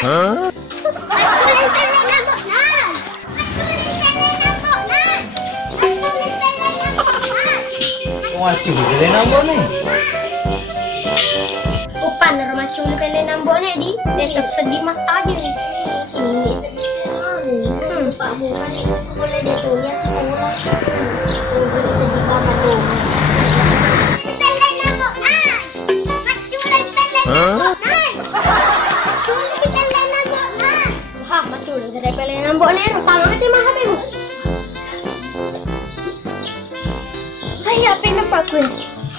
Macul pele nambok ni. Upan macul pele nambok ni di. Tetap segi matanya ni. Pak Bunga ni boleh ditulis sekolah. Boleh segi mama tu. Pele nambok nan. Macul pele nambok nan. Macul pele nambok nan. Wah, macul dari pele nambok ni. Kalau nanti mahal tu. Hai, apa yang nampak ku?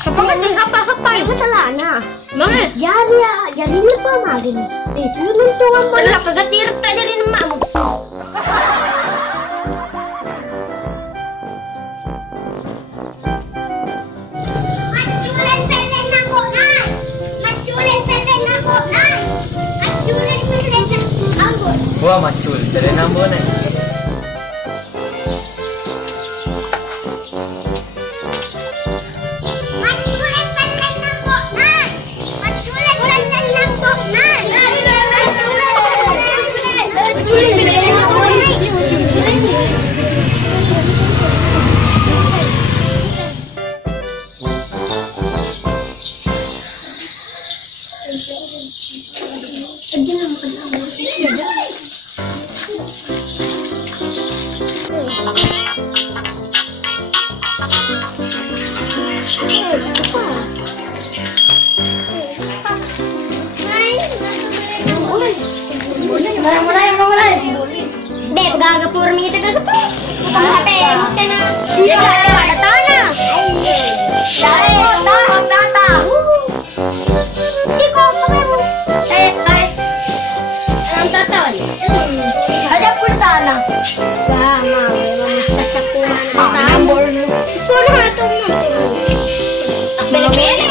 Apa ngerti apa itu salah na? Mana? Jari ni apa lagi ni? Itu luntuan mana? Kagak tirap tak jadi mak mu. Maculen pele nambok nan. Maculen pele nambok nan. Maculen pele nambok. Wah, macul pele nambok ni. Mulai. Beb, gagap purmi itu gagap. Kamu HP, mungkin na. Iya, ada tanah. Data. Iko, kamu. Hai. Alam tata. Ada pun tanah. Sama, memang cacak kuman. Tambol. Kuno itu. Tak beli-beli.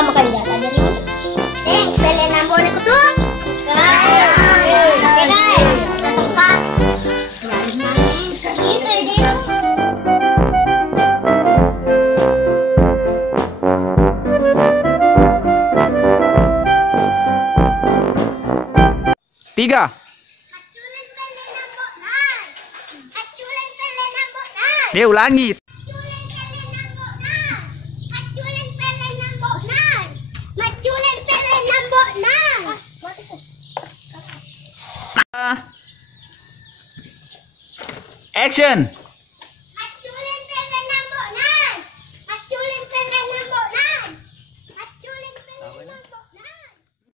Makan jatah dari pele nambok ni kutu. Tempat. Itu dia. Tiga. Aculen pele nambok nan. Aculen pele nambok nan. Dia ulangi. Action.